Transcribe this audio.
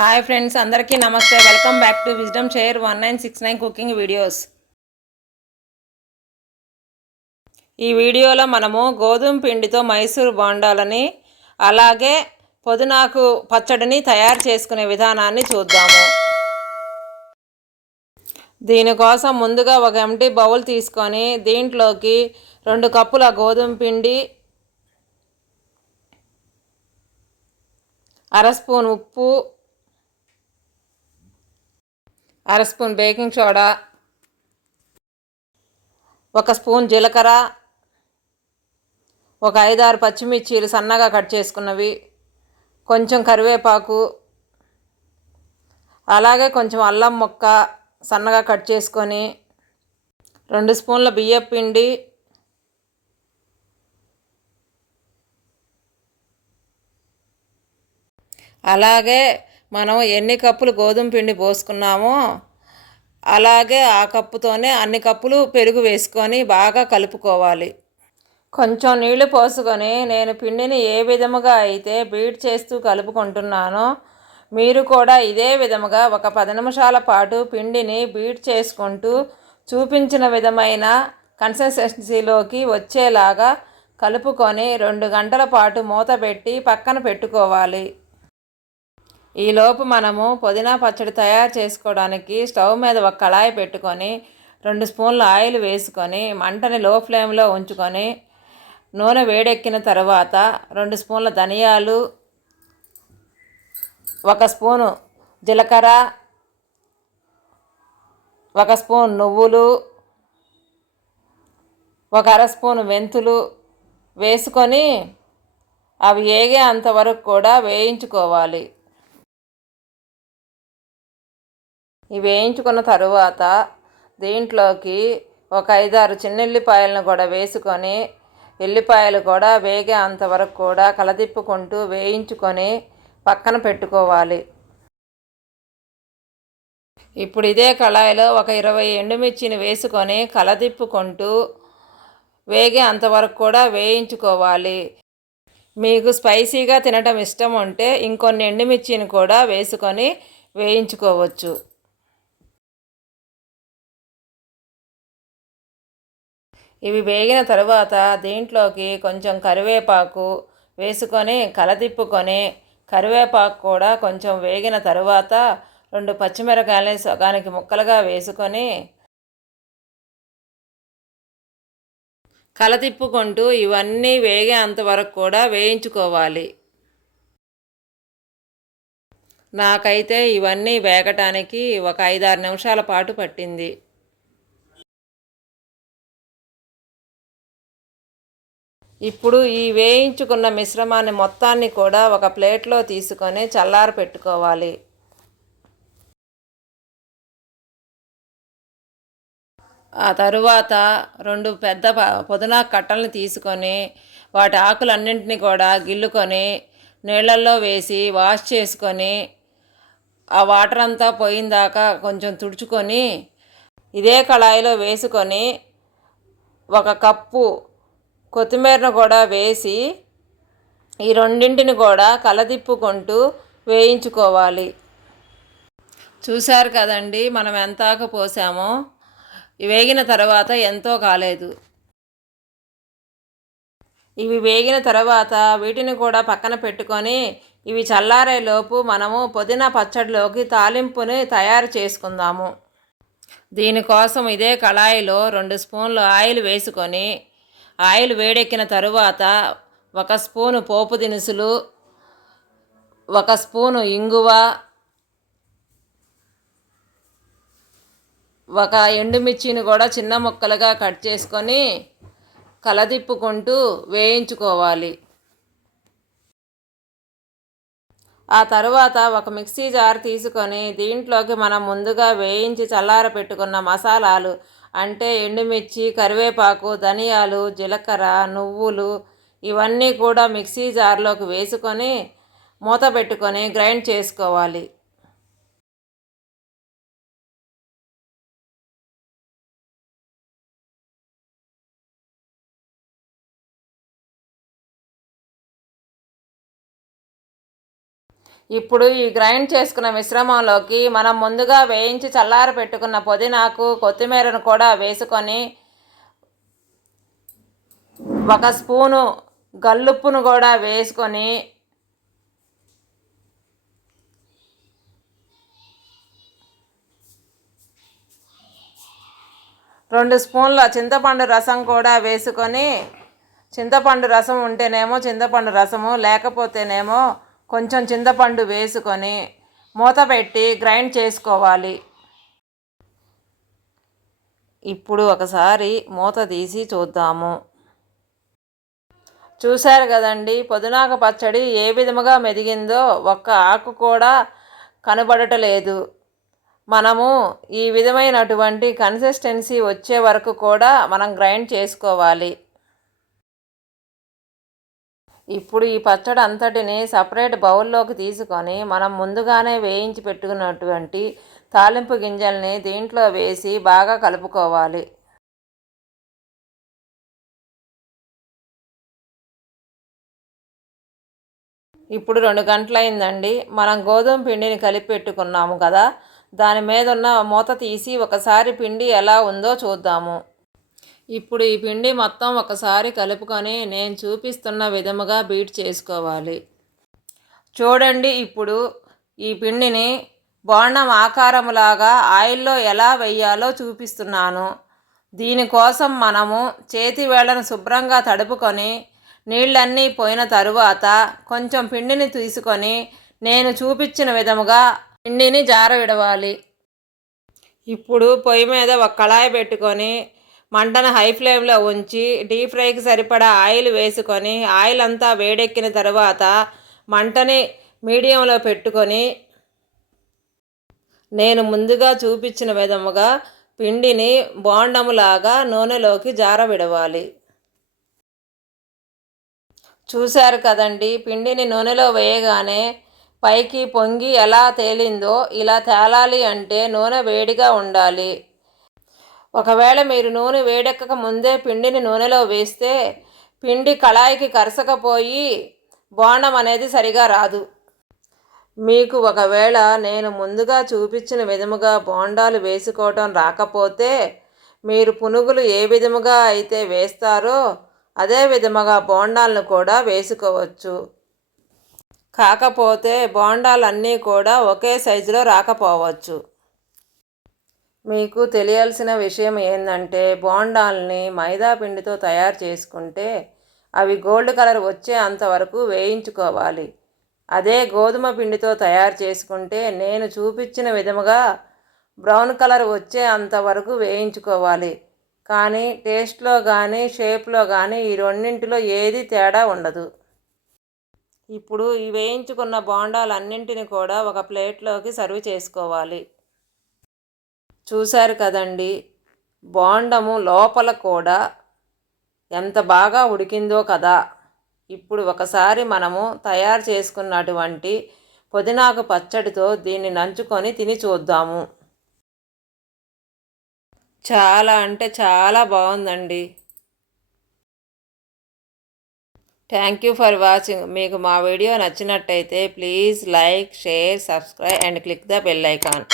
Hi friends, అందరికీ నమస్తే. Welcome back to wisdom share 1969 cooking videos. ఈ వీడియోలో మనము గోధుమ పిండితో మైసూర్ బోండాలని అలాగే పుదీనాకు పచ్చడిని తయారు చేసుకునే విధానాన్ని చూద్దాము. దీనికోసం ముందుగా ఒక ఎంటీ బౌల్ తీసుకొని దీంట్లోకి 2 కప్పుల గోధుమ పిండి, అర స్పూన్ ఉప్పు, అర స్పూన్ బేకింగ్ సోడా, 1 స్పూన్ జీలకర్ర, ఒక 5-6 పచ్చిమిర్చీలు సన్నగా కట్ చేసుకున్నవి, కొంచెం కరివేపాకు, అలాగే కొంచెం అల్లం ముక్క సన్నగా కట్ చేసుకొని, 2 స్పూన్ల బియ్యపు పిండి, అలాగే మనం ఎన్ని కప్పులు గోధుమ పిండి పోసుకున్నామో అలాగే ఆ కప్పుతోనే అన్ని కప్పులు పెరుగు వేసుకొని బాగా కలుపుకోవాలి. కొంచెం నీళ్లు పోసుకొని నేను పిండిని ఏ విధముగా అయితే బీట్ చేస్తూ కలుపుకుంటున్నానో మీరు కూడా ఇదే విధముగా ఒక 10 నిమిషాల పాటు పిండిని బీట్ చేసుకుంటూ చూపించిన విధమైన కన్సిస్టెన్సీలోకి వచ్చేలాగా కలుపుకొని 2 గంటల పాటు మూత పెట్టి పక్కన పెట్టుకోవాలి. ఈలోపు మనము పుదీనా పచ్చడి తయారు చేసుకోవడానికి స్టవ్ మీద ఒక కళాయి పెట్టుకొని 2 స్పూన్ల ఆయిల్ వేసుకొని మంటని లో ఫ్లేమ్లో ఉంచుకొని నూనె వేడెక్కిన తర్వాత 2 స్పూన్ల ధనియాలు, 1 స్పూను జీలకర్ర, 1 స్పూన్ నువ్వులు, 1 అర స్పూను మెంతులు వేసుకొని అవి వేగే అంతవరకు కూడా వేయించుకోవాలి. ఇవి వేయించుకున్న తరువాత దీంట్లోకి ఒక 5-6 చిన్నెల్లిపాయలను కూడా వేసుకొని ఎల్లిపాయలు కూడా వేగే అంతవరకు కూడా కలదిప్పుకుంటూ వేయించుకొని పక్కన పెట్టుకోవాలి. ఇప్పుడు ఇదే కళాయిలో ఒక 20 ఎండుమిర్చిని వేసుకొని కలదిప్పుకుంటూ వేగే అంతవరకు కూడా వేయించుకోవాలి. మీకు స్పైసీగా తినటం ఇష్టం ఉంటే ఇంకొన్ని ఎండుమిర్చిని కూడా వేసుకొని వేయించుకోవచ్చు. ఇవి వేగిన తరువాత దీంట్లోకి కొంచెం కరివేపాకు వేసుకొని కలదిప్పుకొని కరివేపాకు కూడా కొంచెం వేగిన తరువాత 2 పచ్చిమిరపకాయలని సగానికి ముక్కలుగా వేసుకొని కలతిప్పుకుంటూ ఇవన్నీ వేగే అంతవరకు కూడా వేయించుకోవాలి. నాకైతే ఇవన్నీ వేగటానికి ఒక 5-6 నిమిషాల పాటు పట్టింది. ఇప్పుడు ఈ వేయించుకున్న మిశ్రమాన్ని మొత్తాన్ని కూడా ఒక ప్లేట్లో తీసుకొని చల్లార పెట్టుకోవాలి. ఆ తరువాత 2 పెద్ద పుదీనా కట్టలను తీసుకొని వాటి ఆకులన్నింటినీ కూడా గిల్లుకొని నీళ్ళల్లో వేసి వాష్ చేసుకొని ఆ వాటర్ అంతా పోయిందాకా కొంచెం తుడుచుకొని ఇదే కళాయిలో వేసుకొని 1 కప్పు కొత్తిమీరను కూడా వేసి ఈ రెండింటిని కూడా కలదిప్పుకుంటూ వేయించుకోవాలి. చూశారు కదండి, మనం ఎంత ఆకు పోసామో. వేగిన తర్వాత ఎంతో కాలేదు. ఇవి వేగిన తర్వాత వీటిని కూడా పక్కన పెట్టుకొని ఇవి చల్లారేలోపు మనము పుదీనా పచ్చడిలోకి తాలింపుని తయారు చేసుకుందాము. దీనికోసం ఇదే కళాయిలో 2 స్పూన్లు ఆయిల్ వేసుకొని ఆయిల్ వేడెక్కిన తరువాత 1 స్పూను పోపు దినుసులు, 1 స్పూను ఇంగువ, 1 ఎండుమిర్చిని కూడా చిన్న ముక్కలుగా కట్ చేసుకొని కలదిప్పుకుంటూ వేయించుకోవాలి. ఆ తరువాత ఒక మిక్సీ జార్ తీసుకొని దీంట్లోకి మనం ముందుగా వేయించి చల్లార పెట్టుకున్న మసాలాలు అంటే ఎండుమిర్చి, కరివేపాకు, ధనియాలు, జీలకర్ర, నువ్వులు ఇవన్నీ కూడా మిక్సీ జార్లోకి వేసుకొని మూత పెట్టుకొని గ్రైండ్ చేసుకోవాలి. ఇప్పుడు ఈ గ్రైండ్ చేసుకున్న మిశ్రమంలోకి మనం ముందుగా వేయించి చల్లార పెట్టుకున్న పుదీనాకు కొత్తిమీరను కూడా వేసుకొని 1 స్పూను గల్లుప్పును కూడా వేసుకొని 2 స్పూన్ల చింతపండు రసం కూడా వేసుకొని, చింతపండు రసం ఉంటేనేమో చింతపండు రసము, లేకపోతేనేమో కొంచెం చింతపండు వేసుకొని మూత పెట్టి గ్రైండ్ చేసుకోవాలి. ఇప్పుడు ఒకసారి మూత తీసి చూద్దాము. చూశారు కదండి, పుదీనాకు పచ్చడి ఏ విధముగా మెదిగిందో ఒక్క ఆకు కూడా కనబడటలేదు. మనము ఈ విధమైనటువంటి కన్సిస్టెన్సీ వచ్చే వరకు కూడా మనం గ్రైండ్ చేసుకోవాలి. ఇప్పుడు ఈ పచ్చడి అంతటిని సపరేట్ బౌల్లోకి తీసుకొని మనం ముందుగానే వేయించి పెట్టుకున్నటువంటి తాలింపు గింజల్ని దీంట్లో వేసి బాగా కలుపుకోవాలి. ఇప్పుడు 2 గంటలైందండి. మనం గోధుమ పిండిని కలిపి పెట్టుకున్నాము కదా, దాని మీద ఉన్న మూత తీసి ఒకసారి పిండి ఎలా ఉందో చూద్దాము. ఇప్పుడు ఈ పిండి మొత్తం ఒకసారి కలుపుకొని నేను చూపిస్తున్న విధముగా బీట్ చేసుకోవాలి. చూడండి, ఇప్పుడు ఈ పిండిని బోండం ఆకారములాగా ఆయిల్లో ఎలా వేయాలో చూపిస్తున్నాను. దీనికోసం మనము చేతి వేళ్ళను శుభ్రంగా తడుపుకొని నీళ్ళన్నీ పోయిన తరువాత కొంచెం పిండిని తీసుకొని నేను చూపించిన విధముగా పిండిని జారవిడవాలి. ఇప్పుడు పొయ్యి మీద ఒక కళాయి పెట్టుకొని మంటను హై ఫ్లేమ్లో ఉంచి డీప్ ఫ్రైకి సరిపడా ఆయిల్ వేసుకొని ఆయిల్ అంతా వేడెక్కిన తర్వాత మంటని మీడియంలో పెట్టుకొని నేను ముందుగా చూపించిన విధముగా పిండిని బోండములాగా నూనెలోకి జారవిడవాలి. చూశారు కదండి, పిండిని నూనెలో వేయగానే పైకి పొంగి ఎలా తేలిందో ఇలా తేలాలి అంటే నూనె వేడిగా ఉండాలి. ఒకవేళ మీరు నూనె వేడెక్కక ముందే పిండిని నూనెలో వేస్తే పిండి కళాయికి కరసకపోయి బోండం అనేది సరిగా రాదు. మీకు ఒకవేళ నేను ముందుగా చూపించిన విధముగా బోండాలు వేసుకోవటం రాకపోతే మీరు పునుగులు ఏ విధముగా అయితే వేస్తారో అదే విధముగా బోండాలను కూడా వేసుకోవచ్చు. కాకపోతే బోండాలన్నీ కూడా ఒకే సైజులో రాకపోవచ్చు. మీకు తెలియాల్సిన విషయం ఏంటంటే బోండాల్ని మైదా పిండితో తయారు చేసుకుంటే అవి గోల్డ్ కలర్ వచ్చే అంతవరకు వేయించుకోవాలి. అదే గోధుమ పిండితో తయారు చేసుకుంటే నేను చూపించిన విధముగా బ్రౌన్ కలర్ వచ్చే అంతవరకు వేయించుకోవాలి. కానీ టేస్ట్లో కానీ షేప్లో కానీ ఈ రెండింటిలో ఏది తేడా ఉండదు. ఇప్పుడు ఈ వేయించుకున్న బోండాలన్నింటిని కూడా ఒక ప్లేట్లోకి సర్వ్ చేసుకోవాలి. చూశారు కదండి, బోండము లోపల కూడా ఎంత బాగా ఉడికిందో కదా. ఇప్పుడు ఒకసారి మనము తయారు చేసుకున్నటువంటి పుదీనాకు పచ్చడితో దీన్ని నంచుకొని తిని చూద్దాము. చాలా అంటే చాలా బాగుందండి. Thank you for watching. మీకు మా వీడియో నచ్చినట్టయితే please like, share, subscribe and click the bell icon.